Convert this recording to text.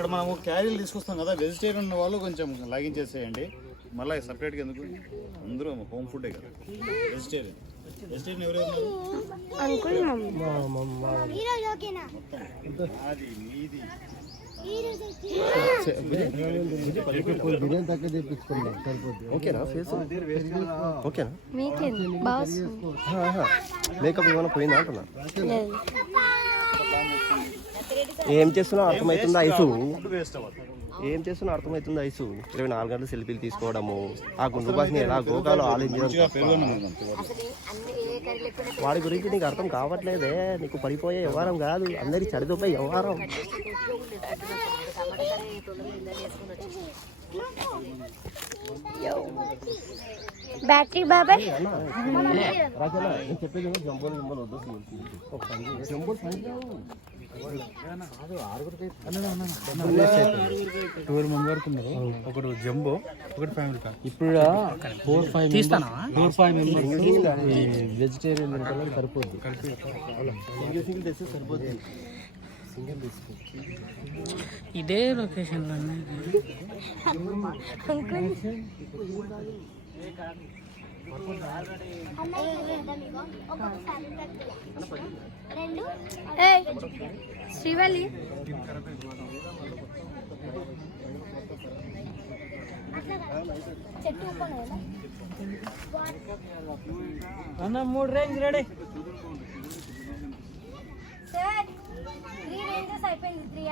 ఇక్కడ మనము క్యారీలు తీసుకొస్తాం కదా, వెజిటేరియన్ ఉన్న వాళ్ళు కొంచెం లాగించేసేయండి. మళ్ళీ సపరేట్గా ఎందుకు, అందరూ హోమ్ ఫుడ్డే కదా. వెజిటేరియన్ ఎవరెవరు అది మీది బిర్యానీ తక్కువ తెప్పించుకున్నాం సరిపోతుంది. ఓకేనా ఫేస్ ఓకేనా? మేకప్ ఏమైనా పోయిందా అంటున్నా? ఏం చేస్తున్నా అర్థమవుతుందా ఐసు? ఏం చేస్తున్నా అర్థమవుతుందా ఐసు? 24 గంటలు సెల్ఫీలు తీసుకోవడము, ఆ గుండు బాస్ని ఎలా గోకాలో ఆలోచించడం, వాడి గురించి నీకు అర్థం కావట్లేదే. నీకు పడిపోయే వ్యవహారం కాదు, అందరి చడిదోపోయే వ్యవహారం. బ్యాటరీ బాబాయ్ చెప్పేది జంబోలు జంబోలు వద్దు. జంబోలు 12 మంది వరకు ఉన్నారు. ఒకటి జంబో, ఒకటి ఫ్యామిలీ ప్యాక్. ఇప్పుడు 4-5 వెజిటేరియన్ ఉంటారు సరిపోద్ది. సింగిల్ తెస్తే సరిపోద్ది. సింగిల్ తీసుకో. ఇదే లొకేషన్ లో శ్రీవల్లి అన్న 3 రేంజ్ రెడీ. సార్ 3 రేంజెస్ అయిపోయింది. 3